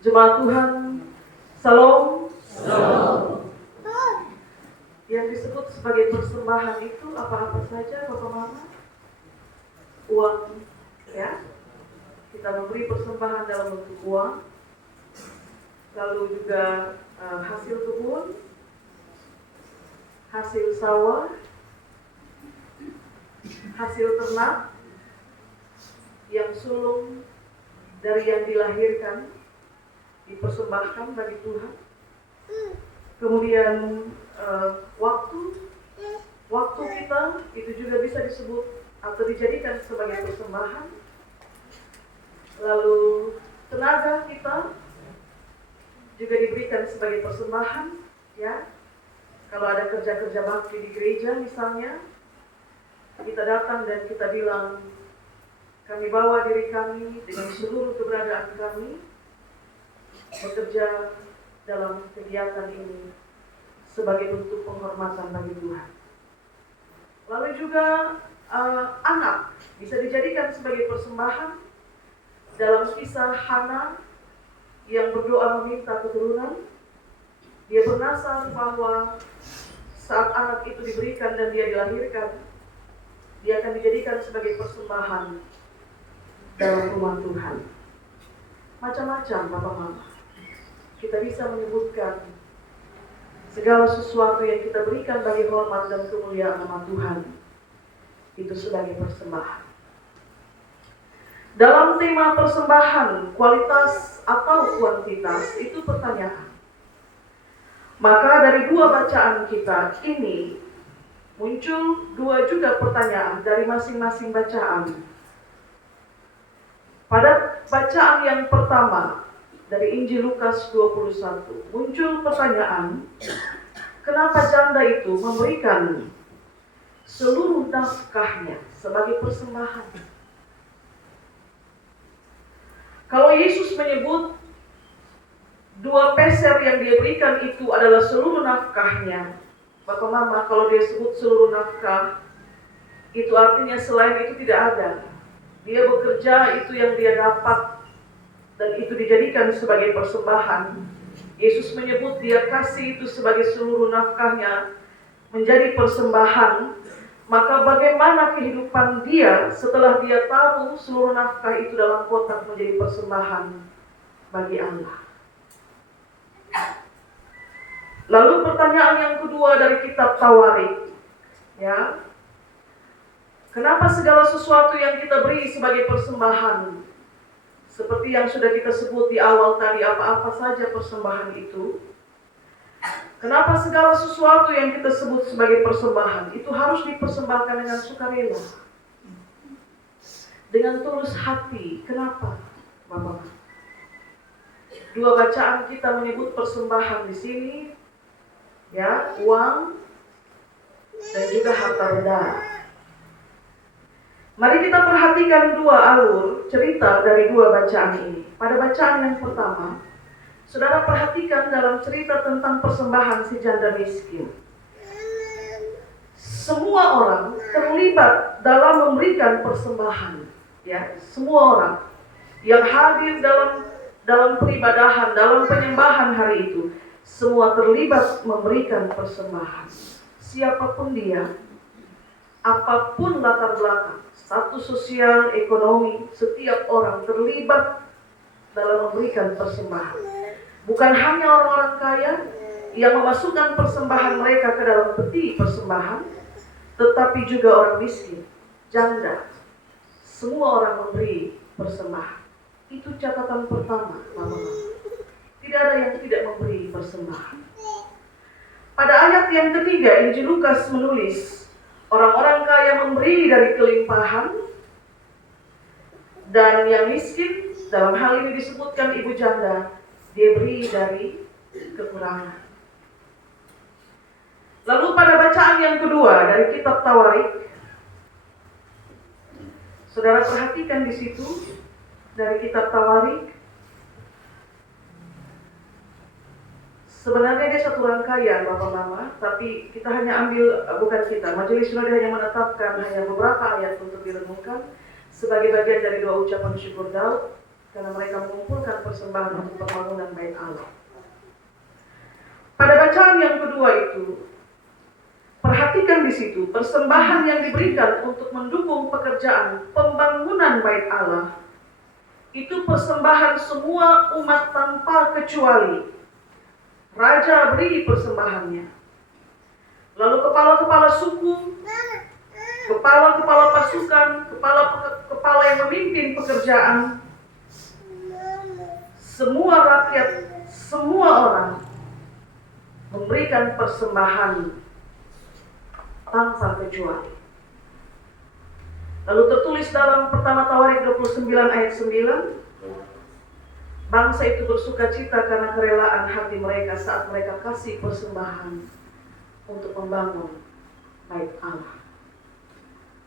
Jemaat Tuhan, Salam. Salam. Yang disebut sebagai persembahan itu apa-apa saja, Bapak Mama? Uang, ya. Kita memberi persembahan dalam bentuk uang. Lalu juga hasil kebun, hasil sawah, hasil ternak yang sulung dari yang dilahirkan dipersembahkan bagi Tuhan. Kemudian waktu kita itu juga bisa disebut atau dijadikan sebagai persembahan. Lalu tenaga kita juga diberikan sebagai persembahan, ya. Kalau ada kerja-kerja bakti di gereja misalnya, kita datang dan kita bilang, kami bawa diri kami dengan seluruh keberadaan kami bekerja dalam kegiatan ini sebagai bentuk penghormatan bagi Tuhan. Lalu juga anak bisa dijadikan sebagai persembahan dalam kisah Hana yang berdoa meminta keturunan. Dia bernasar bahwa saat anak itu diberikan dan dia dilahirkan, dia akan dijadikan sebagai persembahan dalam rumah Tuhan. Macam-macam, Bapak Mama. Kita bisa menyebutkan segala sesuatu yang kita berikan bagi hormat dan kemuliaan nama Tuhan itu sebagai persembahan. Dalam tema persembahan, kualitas atau kuantitas itu pertanyaan. Maka dari dua bacaan kita ini muncul dua juga pertanyaan dari masing-masing bacaan. Pada bacaan yang pertama dari Injil Lukas 21 muncul pertanyaan, kenapa janda itu memberikan seluruh nafkahnya sebagai persembahan? Kalau Yesus menyebut 2 peser yang dia berikan itu adalah seluruh nafkahnya, Bapak Mama, kalau dia sebut seluruh nafkah, itu artinya selain itu tidak ada. Dia bekerja, itu yang dia dapat, dan itu dijadikan sebagai persembahan. Yesus menyebut dia kasih itu sebagai seluruh nafkahnya menjadi persembahan. Maka bagaimana kehidupan dia setelah dia taruh seluruh nafkah itu dalam kotak menjadi persembahan bagi Allah? Lalu pertanyaan yang kedua dari kitab Tawarik, ya, kenapa segala sesuatu yang kita beri sebagai persembahan, seperti yang sudah kita sebut di awal tadi, apa-apa saja persembahan itu, kenapa segala sesuatu yang kita sebut sebagai persembahan itu harus dipersembahkan dengan sukarela, dengan tulus hati? Kenapa, Bapak? Dua bacaan kita menyebut persembahan di sini, ya, uang dan juga harta benda. Mari kita perhatikan dua alur cerita dari dua bacaan ini. Pada bacaan yang pertama, saudara perhatikan dalam cerita tentang persembahan si janda miskin. Semua orang terlibat dalam memberikan persembahan, ya, semua orang yang hadir dalam peribadahan, dalam penyembahan hari itu, semua terlibat memberikan persembahan. Siapapun dia, apapun latar belakang, status sosial, ekonomi, setiap orang terlibat dalam memberikan persembahan. Bukan hanya orang-orang kaya yang memasukkan persembahan mereka ke dalam peti persembahan, tetapi juga orang miskin, janda. Semua orang memberi persembahan. Itu catatan pertama, Mama. Tidak ada yang tidak memberi persembahan. Pada ayat yang ketiga, Injil Lukas menulis, orang-orang kaya memberi dari kelimpahan, dan yang miskin, dalam hal ini disebutkan ibu janda, dia beri dari kekurangan. Lalu pada bacaan yang kedua dari kitab Tawarik, saudara perhatikan di situ dari kitab Tawarik, sebenarnya dia satu rangkaian, Bapak Mama, tapi kita hanya ambil, bukan kita, majelis sinode hanya menetapkan hanya beberapa ayat untuk direnungkan sebagai bagian dari doa ucapan syukur Daud. karena mereka mengumpulkan persembahan untuk pembangunan bait Allah. Pada bacaan yang kedua itu, perhatikan di situ, persembahan yang diberikan untuk mendukung pekerjaan pembangunan bait Allah itu persembahan semua umat tanpa kecuali. Raja beri persembahannya, lalu kepala-kepala suku, kepala-kepala pasukan, kepala yang memimpin pekerjaan, semua rakyat, semua orang memberikan persembahan tanpa kecuali. Lalu tertulis dalam pertama Tawarik 29 ayat 9, bangsa itu bersuka cita karena kerelaan hati mereka saat mereka kasih persembahan untuk membangun bait Allah.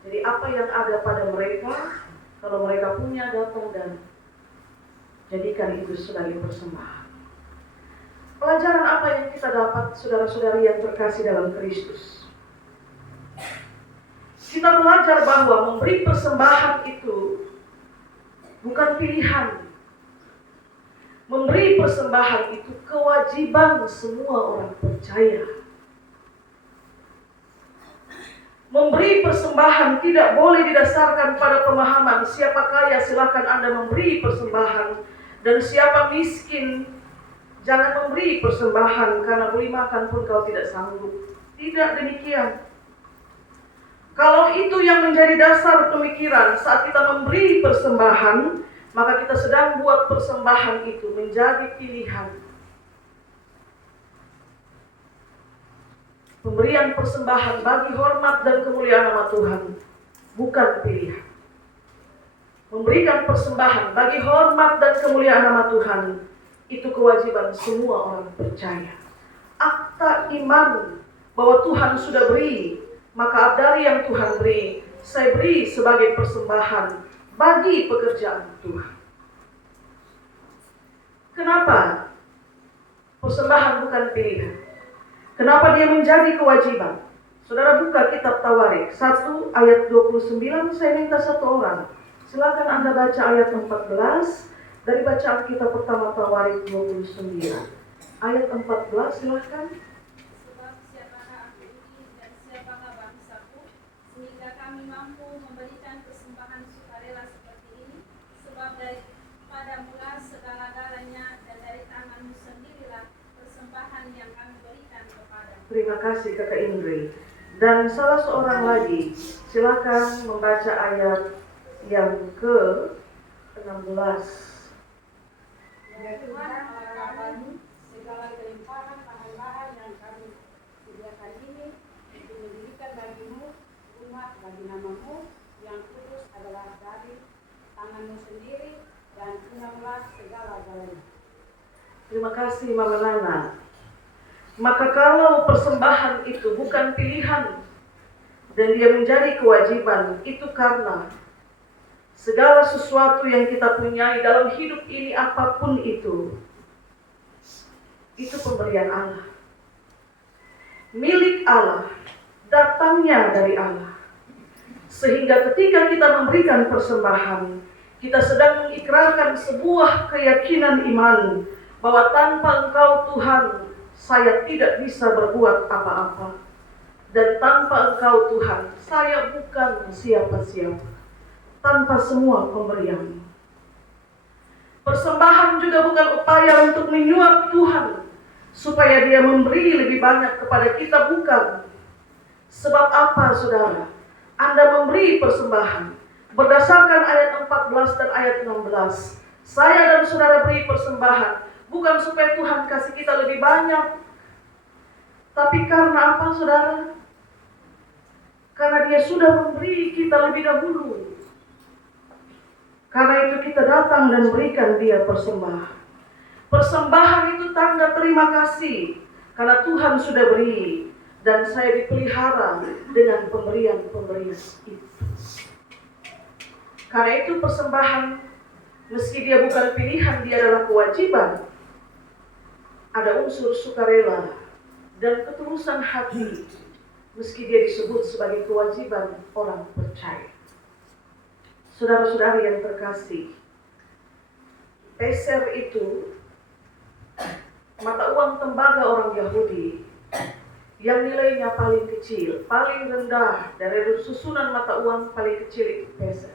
Jadi apa yang ada pada mereka, kalau mereka punya, datang dan jadikan itu sebagai persembahan. Pelajaran apa yang kita dapat, saudara-saudari yang terkasih dalam Kristus? Kita belajar bahwa memberi persembahan itu bukan pilihan. Memberi persembahan itu kewajiban semua orang percaya. Memberi persembahan tidak boleh didasarkan pada pemahaman siapa kaya silakan Anda memberi persembahan, dan siapa miskin jangan memberi persembahan karena beli makan pun kau tidak sanggup. Tidak demikian. Kalau itu yang menjadi dasar pemikiran saat kita memberi persembahan, maka kita sedang buat persembahan itu menjadi pilihan. Pemberian persembahan bagi hormat dan kemuliaan nama Tuhan bukan pilihan. Memberikan persembahan bagi hormat dan kemuliaan nama Tuhan itu kewajiban semua orang percaya. Akta iman bahwa Tuhan sudah beri, maka dari yang Tuhan beri, saya beri sebagai persembahan bagi pekerjaan Tuhan. Kenapa persembahan bukan pilihan? Kenapa dia menjadi kewajiban? Saudara buka kitab Tawarik 1 ayat 29, saya minta satu orang. Silakan Anda baca ayat 14 dari bacaan kita pertama Tawarik 29. Ayat 14 silakan. Sebab siapakah aku ini dan siapakah bangsaku, sehingga kami mampu memberikan persembahan sukarela seperti ini. Sebab daripada mula segala-galanya dan dari tanganmu sendirilah persembahan yang kami berikan kepada. Terima kasih Kakak Indri. Dan salah seorang lagi, silakan membaca ayat yang ke-16. Ya Tuhan, Allah kami, segala kelimpahan bahan-bahan yang kami sediakan ini untuk mendirikan bagimu rumah bagi namamu yang kudus adalah dari tanganmu sendiri dan tunanglah segala-galanya. Terima kasih Mama Nana. Maka kalau persembahan itu bukan pilihan dan dia menjadi kewajiban, itu karena segala sesuatu yang kita punyai dalam hidup ini, apapun itu pemberian Allah, milik Allah, datangnya dari Allah. Sehingga ketika kita memberikan persembahan, kita sedang mengikrarkan sebuah keyakinan iman bahwa tanpa Engkau Tuhan, saya tidak bisa berbuat apa-apa. Dan tanpa Engkau Tuhan, saya bukan siapa-siapa. Tanpa semua pemberian. Persembahan juga bukan upaya untuk menyuap Tuhan supaya dia memberi lebih banyak kepada kita, bukan. Sebab apa saudara? Anda memberi persembahan berdasarkan ayat 14 dan ayat 16. Saya dan saudara beri persembahan bukan supaya Tuhan kasih kita lebih banyak, tapi karena apa saudara? Karena dia sudah memberi kita lebih dahulu. Karena itu kita datang dan berikan dia persembahan. Persembahan itu tanda terima kasih karena Tuhan sudah beri dan saya dipelihara dengan pemberian-pemberian itu. Karena itu persembahan, meski dia bukan pilihan, dia adalah kewajiban. Ada unsur sukarela dan ketulusan hati, meski dia disebut sebagai kewajiban orang percaya. Saudara-saudari yang terkasih, Peser itu mata uang tembaga orang Yahudi yang nilainya paling kecil, paling rendah dari susunan mata uang paling kecil itu peser.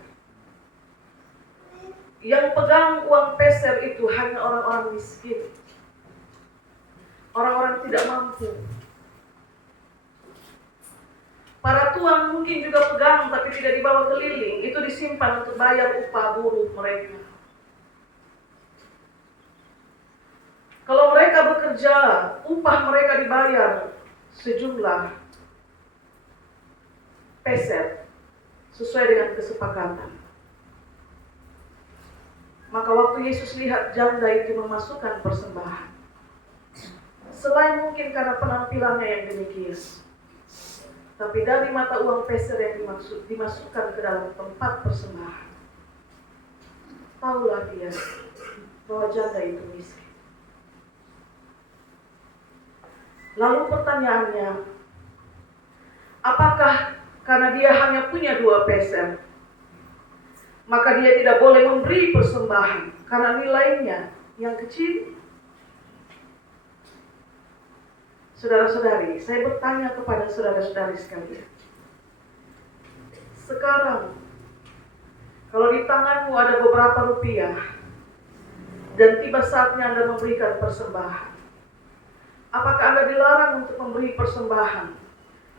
Yang pegang uang peser itu hanya orang-orang miskin, orang-orang tidak mampu. Para tuan mungkin juga pegang tapi tidak dibawa keliling, itu disimpan untuk bayar upah buruh mereka. Kalau mereka bekerja, upah mereka dibayar sejumlah peser sesuai dengan kesepakatan. Maka waktu Yesus lihat janda itu memasukkan persembahan, selain mungkin karena penampilannya yang demikian, tapi dari mata uang peser yang dimasukkan ke dalam tempat persembahan, tahulah dia bahwa janda itu miskin. Lalu pertanyaannya, apakah karena dia hanya punya 2 peser, maka dia tidak boleh memberi persembahan karena nilainya yang kecil? Saudara-saudari, saya bertanya kepada saudara-saudari sekalian. Sekarang, kalau di tanganmu ada beberapa rupiah, dan tiba saatnya Anda memberikan persembahan, apakah Anda dilarang untuk memberi persembahan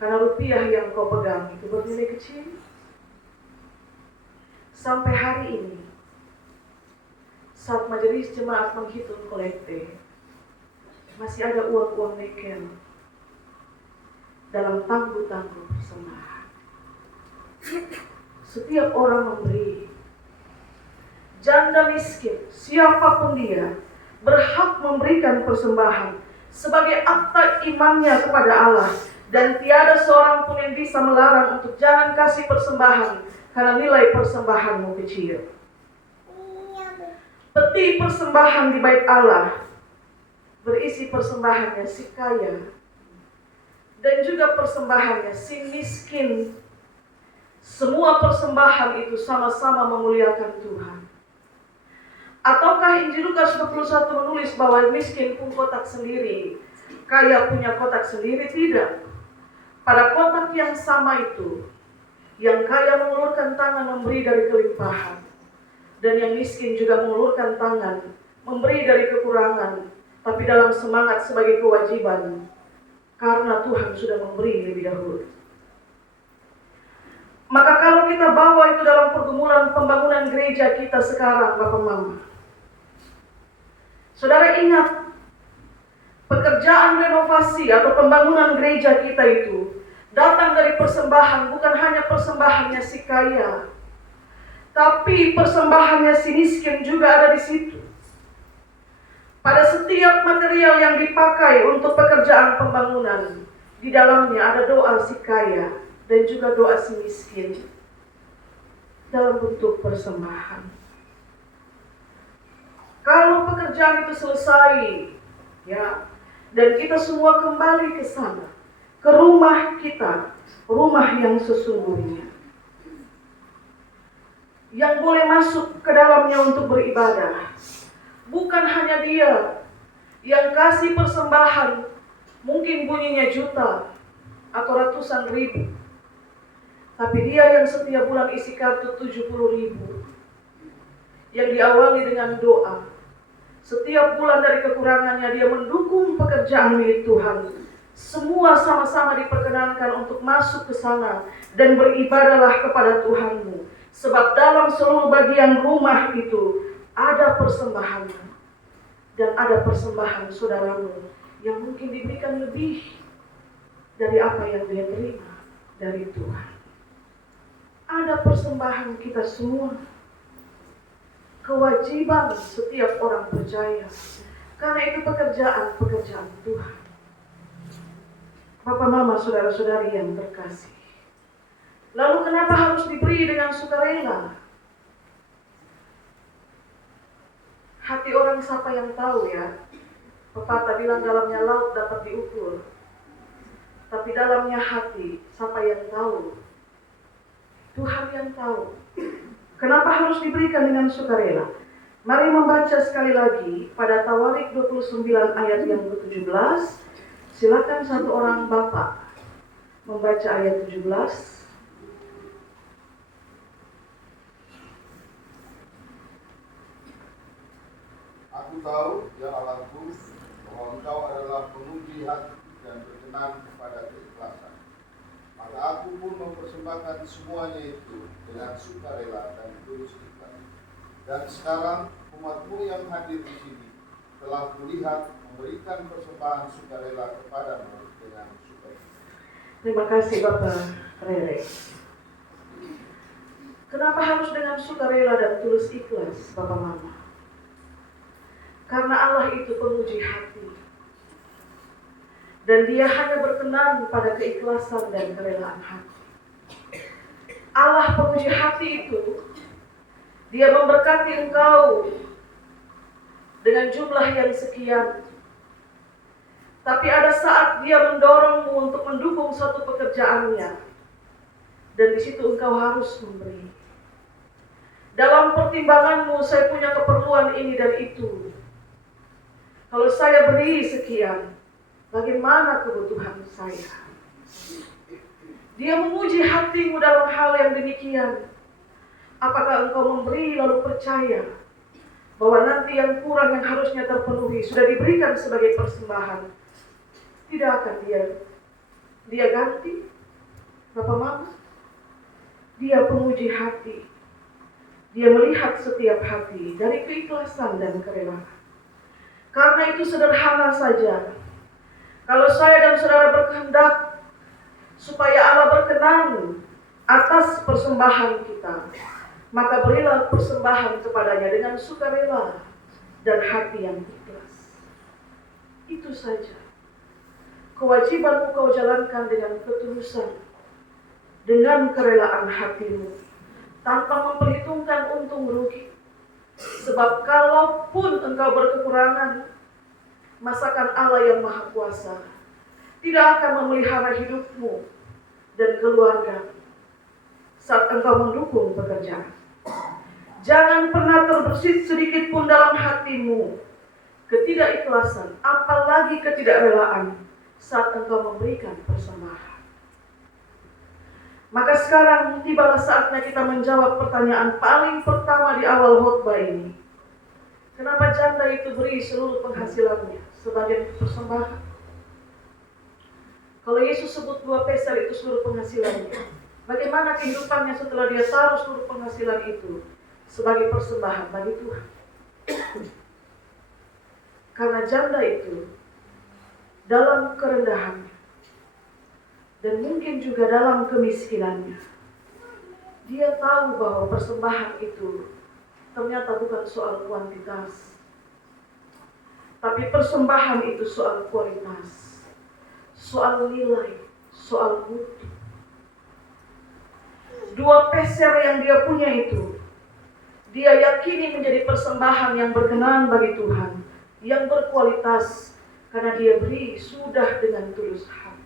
karena rupiah yang kau pegang itu bernilai kecil? Sampai hari ini, saat majelis jemaat menghitung kolekte, masih ada uang-uang nikel dalam tangguh-tangguh persembahan. Setiap orang memberi. Janda miskin, siapapun dia, berhak memberikan persembahan sebagai akta imannya kepada Allah, dan tiada seorang pun yang bisa melarang untuk jangan kasih persembahan karena nilai persembahanmu kecil. Peti persembahan di bait Allah berisi persembahannya si kaya dan juga persembahannya si miskin. Semua persembahan itu sama-sama memuliakan Tuhan. Ataukah Injil Lukas 21 menulis bahwa miskin pun kotak sendiri, kaya punya kotak sendiri? Tidak. Pada kotak yang sama itu, yang kaya mengulurkan tangan memberi dari kelimpahan, dan yang miskin juga mengulurkan tangan memberi dari kekurangan, tapi dalam semangat sebagai kewajiban, karena Tuhan sudah memberi lebih dahulu. Maka kalau kita bawa itu dalam pergumulan pembangunan gereja kita sekarang, Bapak Mama, saudara ingat, pekerjaan renovasi atau pembangunan gereja kita itu datang dari persembahan, bukan hanya persembahannya si kaya, tapi persembahannya si miskin juga ada di situ. Pada setiap material yang dipakai untuk pekerjaan pembangunan, di dalamnya ada doa si kaya dan juga doa si miskin dalam bentuk persembahan. Kalau pekerjaan itu selesai, ya, dan kita semua kembali ke sana, ke rumah kita, rumah yang sesungguhnya, yang boleh masuk ke dalamnya untuk beribadah, bukan hanya dia yang kasih persembahan, mungkin bunyinya juta atau ratusan ribu, tapi dia yang setiap bulan isi kartu 70.000, yang diawali dengan doa. Setiap bulan dari kekurangannya dia mendukung pekerjaan milik Tuhan. Semua sama-sama diperkenankan untuk masuk ke sana dan beribadahlah kepada Tuhanmu. Sebab dalam seluruh bagian rumah itu ada persembahan. Dan ada persembahan saudaramu yang mungkin diberikan lebih dari apa yang dia terima dari Tuhan. Ada persembahan kita semua. Kewajiban setiap orang percaya. Karena itu pekerjaan Tuhan. Bapak Mama, saudara-saudari yang terkasih. Lalu kenapa harus diberi dengan sukarela? Hati orang siapa yang tahu, ya? Pepatah bilang dalamnya laut dapat diukur, tapi dalamnya hati siapa yang tahu? Tuhan yang tahu. Kenapa harus diberikan dengan sukarela? Mari membaca sekali lagi pada Tawarik 29 ayat yang ke-17. Silakan satu orang bapak membaca ayat 17. Aku tahu, ya Allahku, bahwa Engkau adalah penguji hati dan berkenan kepada keikhlasan. Maka aku pun mempersembahkan semuanya itu dengan sukarela dan tulus ikhlas. Dan sekarang umatmu yang hadir di sini telah kulihat memberikan persembahan sukarela kepadamu dengan sukacita. Terima kasih Bapak Rere. Kenapa harus dengan sukarela dan tulus ikhlas, Bapak Mama? Karena Allah itu penguji hati. Dan Dia hanya berkenan pada keikhlasan dan kerelaan hati. Allah penguji hati itu, Dia memberkati engkau dengan jumlah yang sekian. Tapi ada saat Dia mendorongmu untuk mendukung suatu pekerjaannya. Dan di situ engkau harus memberi. Dalam pertimbanganmu, saya punya keperluan ini dan itu. Kalau saya beri sekian, bagaimana kebutuhan saya? Dia menguji hatimu dalam hal yang demikian. Apakah engkau memberi lalu percaya bahwa nanti yang kurang yang harusnya terpenuhi sudah diberikan sebagai persembahan? Tidak akan dia ganti, Bapak Mama. Dia penguji hati. Dia melihat setiap hati dari keikhlasan dan kerelaan. Karena itu sederhana saja. Kalau saya dan saudara berkehendak supaya Allah berkenan atas persembahan kita, maka berilah persembahan kepadanya dengan sukarela dan hati yang ikhlas. Itu saja. Kewajibanmu kau jalankan dengan ketulusan, dengan kerelaan hatimu, tanpa memperhitungkan untung rugi. Sebab kalaupun engkau berkekurangan, masakan Allah yang Maha Kuasa tidak akan memelihara hidupmu dan keluarga saat engkau mendukung pekerjaan. Jangan pernah terbersit sedikit pun dalam hatimu ketidakikhlasan, apalagi ketidakrelaan saat engkau memberikan persembahan. Maka sekarang tibalah saatnya kita menjawab pertanyaan paling pertama di awal khotbah ini. Kenapa janda itu beri seluruh penghasilannya sebagai persembahan? Kalau Yesus sebut 2 peser itu seluruh penghasilannya, bagaimana kehidupannya setelah dia taruh seluruh penghasilan itu sebagai persembahan bagi Tuhan? Karena janda itu dalam kerendahannya dan mungkin juga dalam kemiskinannya, dia tahu bahwa persembahan itu ternyata bukan soal kuantitas, tapi persembahan itu soal kualitas, soal nilai, soal mutu. 2 peser yang dia punya itu, dia yakini menjadi persembahan yang berkenan bagi Tuhan, yang berkualitas, karena dia beri sudah dengan tulus hati.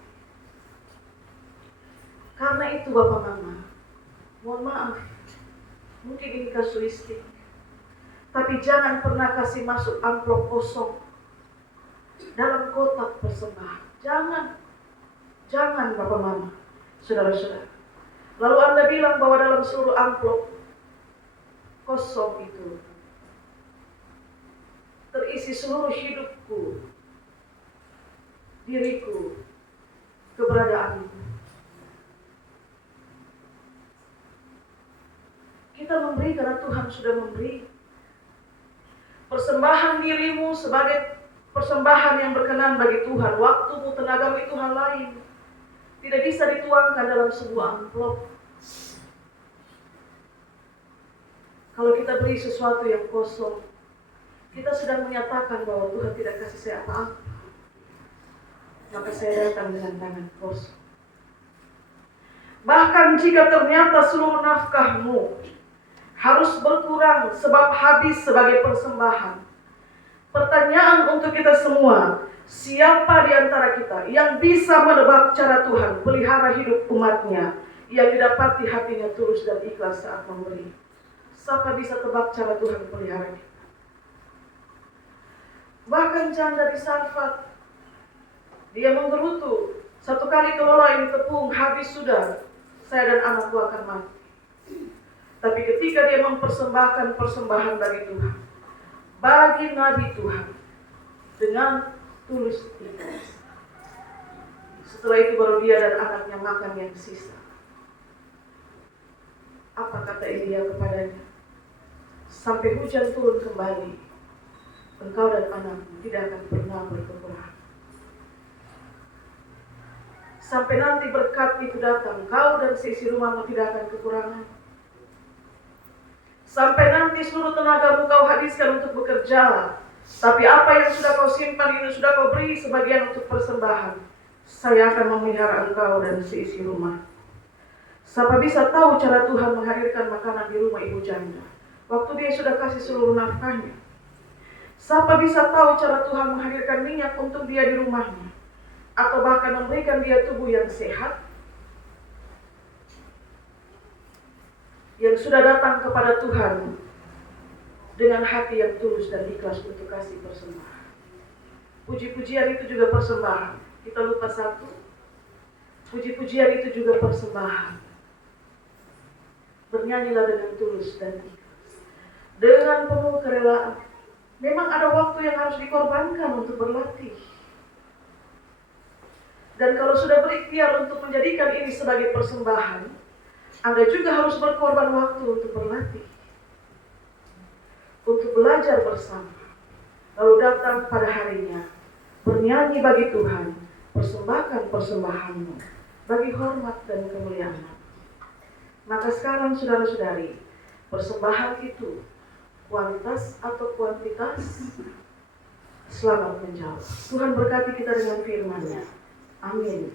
Karena itu Bapak Mama, mohon maaf, mungkin ini kasuistik, tapi jangan pernah kasih masuk amplop kosong dalam kotak persembahan. Jangan Bapak Mama, saudara-saudara. Lalu Anda bilang bahwa dalam seluruh amplop kosong itu terisi seluruh hidupku, diriku, keberadaanku. Kita memberi karena Tuhan sudah memberi. Persembahan dirimu sebagai persembahan yang berkenan bagi Tuhan. Waktumu, tenagamu itu hal lain. Tidak bisa dituangkan dalam sebuah amplop. Kalau kita beri sesuatu yang kosong, kita sedang menyatakan bahwa Tuhan tidak kasih saya apa-apa. Maka saya datang dengan tangan kosong. Bahkan jika ternyata seluruh nafkahmu harus berkurang sebab habis sebagai persembahan. Pertanyaan untuk kita semua, siapa di antara kita yang bisa menebak cara Tuhan pelihara hidup umatnya yang didapati hatinya tulus dan ikhlas saat memberi? Siapa bisa tebak cara Tuhan pelihara kita? Bahkan janda di Sarfat, dia menggerutu, satu kali kelola ini tepung habis sudah, saya dan anakku akan mati. Tapi ketika dia mempersembahkan persembahan bagi Tuhan, bagi Nabi Tuhan, dengan tulus ikhlas, setelah itu baru dia dan anaknya makan yang sisa. Apa kata Elia kepadanya? Sampai hujan turun kembali, engkau dan anakmu tidak akan pernah berkekurangan. Sampai nanti berkat itu datang, kau dan seisi rumahmu tidak akan kekurangan. Sampai nanti seluruh tenagamu kau habiskan untuk bekerja, tapi apa yang sudah kau simpan ini sudah kau beri sebagian untuk persembahan. Saya akan memelihara engkau dan seisi rumah. Siapa bisa tahu cara Tuhan menghadirkan makanan di rumah ibu janda waktu dia sudah kasih seluruh nafkahnya? Siapa bisa tahu cara Tuhan menghadirkan minyak untuk dia di rumahnya, atau bahkan memberikan dia tubuh yang sehat, yang sudah datang kepada Tuhan dengan hati yang tulus dan ikhlas untuk kasih persembahan. Puji-pujian itu juga persembahan. Kita lupa satu, puji-pujian itu juga persembahan. Bernyanyilah dengan tulus dan ikhlas, dengan penuh kerelaan. Memang ada waktu yang harus dikorbankan untuk berlatih. Dan kalau sudah berikhtiar untuk menjadikan ini sebagai persembahan, Anda juga harus berkorban waktu untuk berlatih, untuk belajar bersama. Lalu datang pada harinya, bernyanyi bagi Tuhan, persembahkan persembahanmu bagi hormat dan kemuliaan. Maka sekarang saudara-saudari, persembahan itu kualitas atau kuantitas? Selamat menjawab. Tuhan berkati kita dengan firman-Nya. Amin.